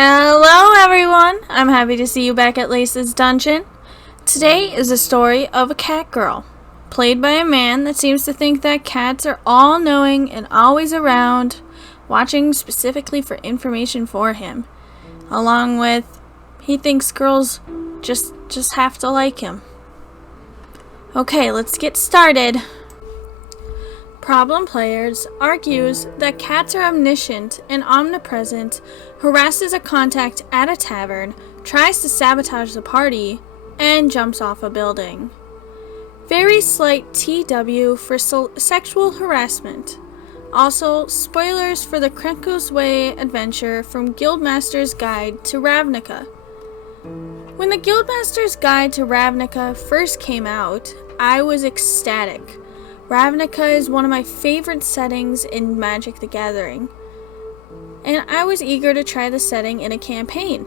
Hello everyone! I'm happy to see you back at Lace's Dungeon. Today is the story of a cat girl, played by a man that seems to think that cats are all-knowing and always around, watching specifically for information for him. Along with, he thinks girls just have to like him. Okay, let's get started. Problem Players argues that cats are omniscient and omnipresent, harasses a contact at a tavern, tries to sabotage the party, and jumps off a building. Very slight TW for sexual harassment. Also, spoilers for the Krenko's Way adventure from Guildmaster's Guide to Ravnica. When the Guildmaster's Guide to Ravnica first came out, I was ecstatic. Ravnica is one of my favorite settings in Magic the Gathering, and I was eager to try the setting in a campaign.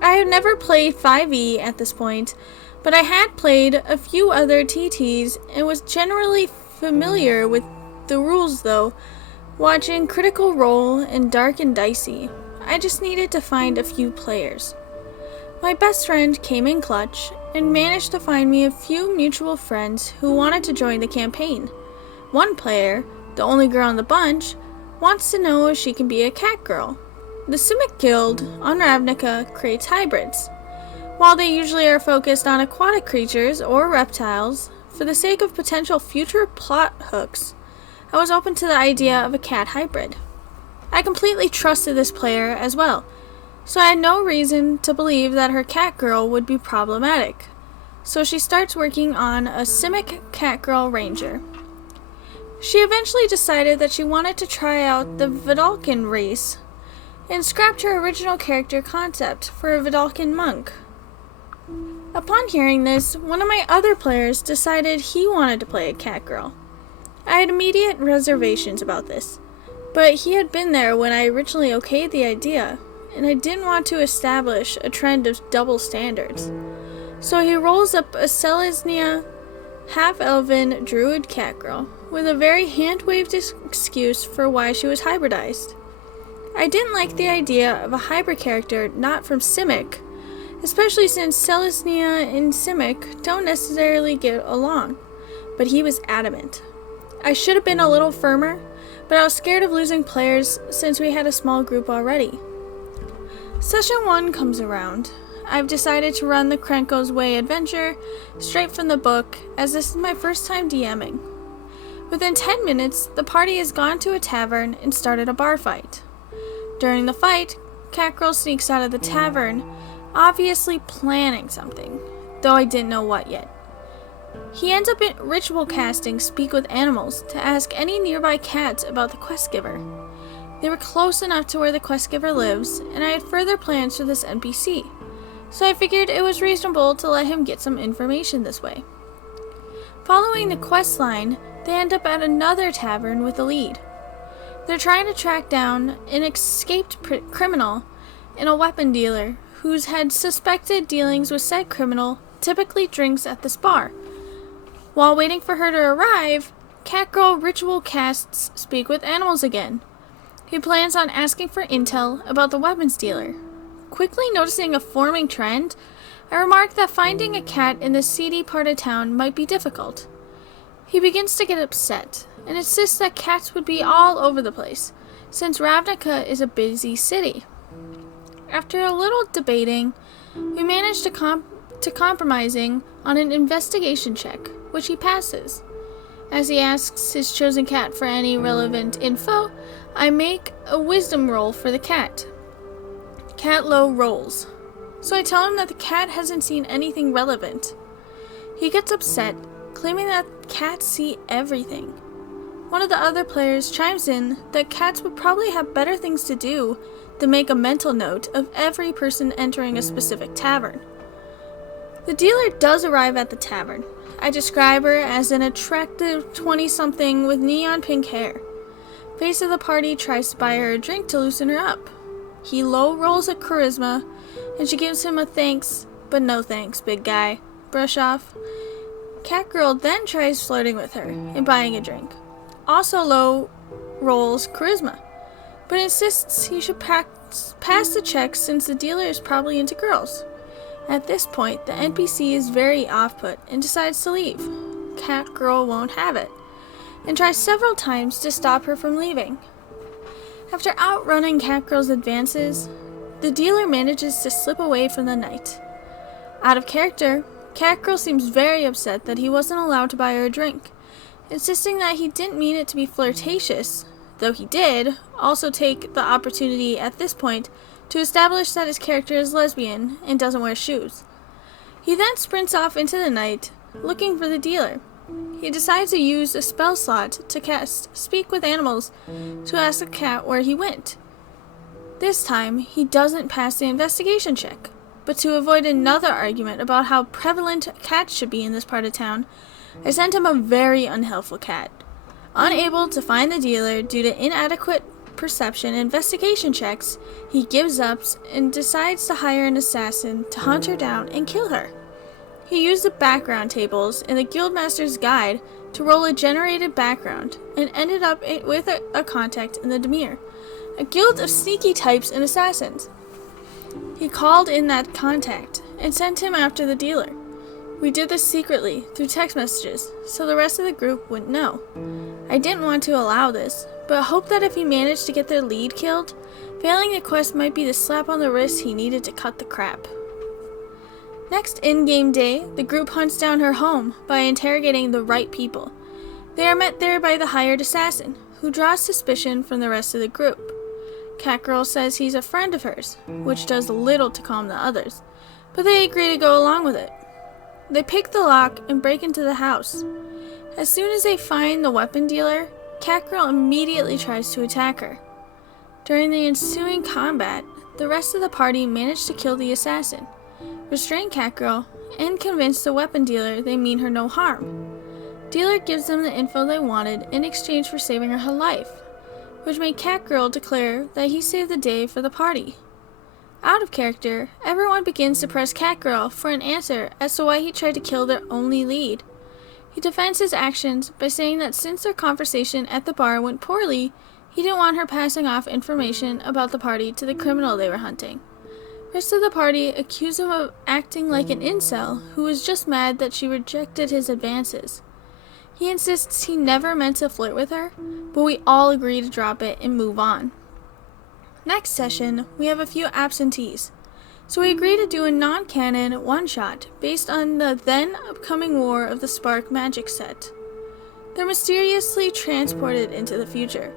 I had never played 5e at this point, but I had played a few other TTs and was generally familiar with the rules though, watching Critical Role and Dark and Dicey. I just needed to find a few players. My best friend came in clutch and managed to find me a few mutual friends who wanted to join the campaign. One player, the only girl in the bunch, wants to know if she can be a cat girl. The Simic Guild on Ravnica creates hybrids. While they usually are focused on aquatic creatures or reptiles, for the sake of potential future plot hooks, I was open to the idea of a cat hybrid. I completely trusted this player as well, so I had no reason to believe that her cat girl would be problematic. So she starts working on a Simic Catgirl Ranger. She eventually decided that she wanted to try out the Vidalcan race and scrapped her original character concept for a Vidalcan monk. Upon hearing this, one of my other players decided he wanted to play a cat girl. I had immediate reservations about this, but he had been there when I originally okayed the idea, and I didn't want to establish a trend of double standards. So he rolls up a Selesnya half-elven druid catgirl with a very hand-waved excuse for why she was hybridized. I didn't like the idea of a hybrid character not from Simic, especially since Selesnya and Simic don't necessarily get along, but he was adamant. I should have been a little firmer, but I was scared of losing players since we had a small group already. Session 1 comes around. I've decided to run the Krenko's Way adventure straight from the book, as this is my first time DMing. Within 10 minutes, the party has gone to a tavern and started a bar fight. During the fight, Catgirl sneaks out of the tavern, obviously planning something, though I didn't know what yet. He ends up ritual casting Speak with Animals to ask any nearby cats about the quest giver. They were close enough to where the quest giver lives, and I had further plans for this NPC, so I figured it was reasonable to let him get some information this way. Following the quest line, they end up at another tavern with a lead. They're trying to track down an escaped criminal and a weapon dealer who's had suspected dealings with said criminal typically drinks at this bar. While waiting for her to arrive, Catgirl ritual casts Speak with Animals again. He plans on asking for intel about the weapons dealer. Quickly noticing a forming trend, I remark that finding a cat in the seedy part of town might be difficult. He begins to get upset and insists that cats would be all over the place, since Ravnica is a busy city. After a little debating, we manage to compromising on an investigation check, which he passes. As he asks his chosen cat for any relevant info, I make a wisdom roll for the cat. Cat low rolls, so I tell him that the cat hasn't seen anything relevant. He gets upset, claiming that cats see everything. One of the other players chimes in that cats would probably have better things to do than make a mental note of every person entering a specific tavern. The dealer does arrive at the tavern. I describe her as an attractive 20-something with neon pink hair. Face of the party tries to buy her a drink to loosen her up. He low rolls a charisma, and she gives him a thanks, but no thanks, big guy. Brush off. Catgirl then tries flirting with her and buying a drink. Also low rolls charisma, but insists he should pass the check since the dealer is probably into girls. At this point, the NPC is very off-put and decides to leave. Catgirl won't have it, and tries several times to stop her from leaving. After outrunning Catgirl's advances, the dealer manages to slip away from the night. Out of character, Catgirl seems very upset that he wasn't allowed to buy her a drink, insisting that he didn't mean it to be flirtatious, though he did also take the opportunity at this point to establish that his character is lesbian and doesn't wear shoes. He then sprints off into the night, looking for the dealer. He decides to use a spell slot to cast Speak with Animals to ask the cat where he went. This time, he doesn't pass the investigation check, but to avoid another argument about how prevalent cats should be in this part of town, I sent him a very unhelpful cat. Unable to find the dealer due to inadequate perception and investigation checks, he gives up and decides to hire an assassin to hunt her down and kill her. He used the background tables in the Guildmaster's Guide to roll a generated background and ended up with a contact in the Demir, a guild of sneaky types and assassins. He called in that contact and sent him after the dealer. We did this secretly through text messages, so the rest of the group wouldn't know. I didn't want to allow this, but hoped that if he managed to get their lead killed, failing the quest might be the slap on the wrist he needed to cut the crap. Next in-game day, the group hunts down her home by interrogating the right people. They are met there by the hired assassin, who draws suspicion from the rest of the group. Catgirl says he's a friend of hers, which does little to calm the others, but they agree to go along with it. They pick the lock and break into the house. As soon as they find the weapon dealer, Catgirl immediately tries to attack her. During the ensuing combat, the rest of the party manage to kill the assassin, restrain Catgirl, and convince the weapon dealer they mean her no harm. Dealer gives them the info they wanted in exchange for saving her life, which made Catgirl declare that he saved the day for the party. Out of character, everyone begins to press Catgirl for an answer as to why he tried to kill their only lead. He defends his actions by saying that since their conversation at the bar went poorly, he didn't want her passing off information about the party to the criminal they were hunting. Rest of the party accuse him of acting like an incel who was just mad that she rejected his advances. He insists he never meant to flirt with her, but we all agree to drop it and move on. Next session, we have a few absentees, so we agree to do a non-canon one-shot based on the then-upcoming War of the Spark magic set. They're mysteriously transported into the future.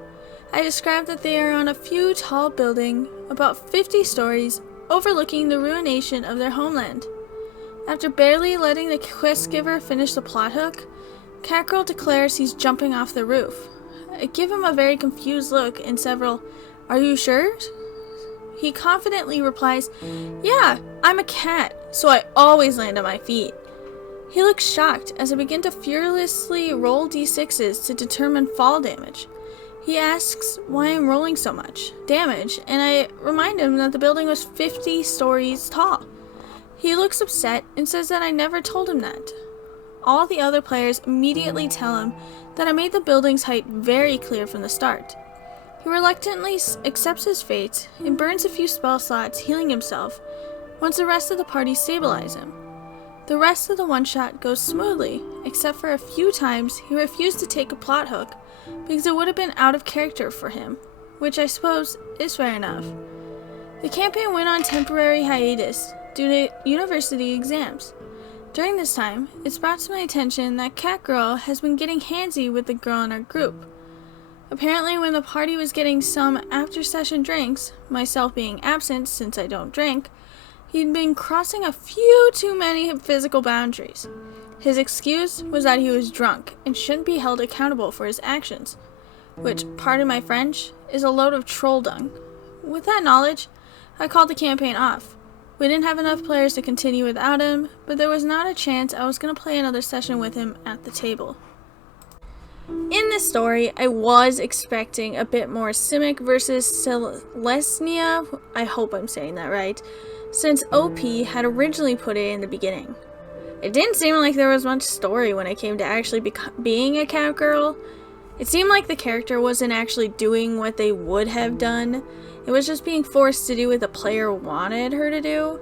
I described that they are on a few tall building, about 50 stories, overlooking the ruination of their homeland. After barely letting the quest giver finish the plot hook, Catgirl declares he's jumping off the roof. I give him a very confused look and several, "Are you sure?" He confidently replies, "Yeah, I'm a cat, so I always land on my feet." He looks shocked as I begin to furiously roll d6s to determine fall damage. He asks why I'm rolling so much damage, and I remind him that the building was 50 stories tall. He looks upset and says that I never told him that. All the other players immediately tell him that I made the building's height very clear from the start. He reluctantly accepts his fate and burns a few spell slots, healing himself, once the rest of the party stabilize him. The rest of the one-shot goes smoothly, except for a few times he refused to take a plot hook because it would have been out of character for him, which I suppose is fair enough. The campaign went on temporary hiatus due to university exams. During this time, it's brought to my attention that Catgirl has been getting handsy with the girl in our group. Apparently, when the party was getting some after-session drinks, myself being absent since I don't drink, he'd been crossing a few too many physical boundaries. His excuse was that he was drunk and shouldn't be held accountable for his actions, which, pardon my French, is a load of troll dung. With that knowledge, I called the campaign off. We didn't have enough players to continue without him, but there was not a chance I was going to play another session with him at the table. In this story, I was expecting a bit more Simic versus Celestia, I hope I'm saying that right, since OP had originally put it in the beginning. It didn't seem like there was much story when it came to actually being a Catgirl. It seemed like the character wasn't actually doing what they would have done. It was just being forced to do what the player wanted her to do.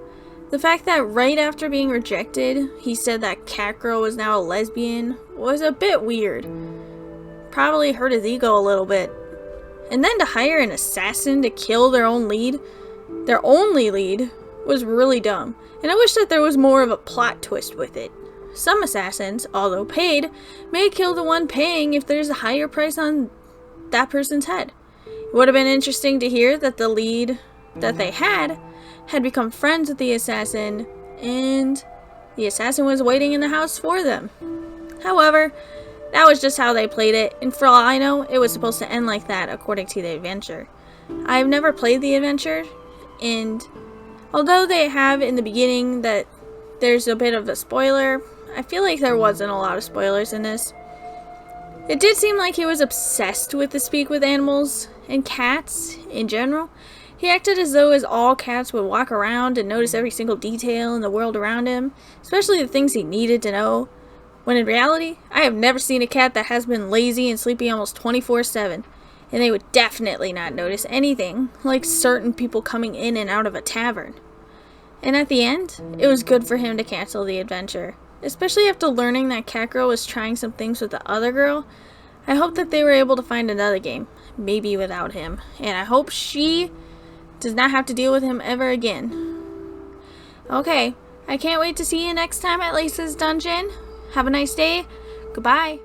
The fact that right after being rejected, he said that Catgirl was now a lesbian was a bit weird. Probably hurt his ego a little bit. And then to hire an assassin to kill their only lead, was really dumb. And I wish that there was more of a plot twist with it. Some assassins, although paid, may kill the one paying if there's a higher price on that person's head. It would have been interesting to hear that the lead that they had become friends with the assassin, and the assassin was waiting in the house for them. However, that was just how they played it, and for all I know, it was supposed to end like that according to the adventure. I've never played the adventure, and although they have in the beginning that there's a bit of a spoiler, I feel like there wasn't a lot of spoilers in this. It did seem like he was obsessed with the speak with animals and cats in general. He acted as though all cats would walk around and notice every single detail in the world around him, especially the things he needed to know. When in reality, I have never seen a cat that has been lazy and sleepy almost 24/7, and they would definitely not notice anything, like certain people coming in and out of a tavern. And at the end, it was good for him to cancel the adventure, especially after learning that Catgirl was trying some things with the other girl. I hope that they were able to find another game, maybe without him, and I hope she does not have to deal with him ever again. Okay, I can't wait to see you next time at Lisa's Dungeon. Have a nice day. Goodbye.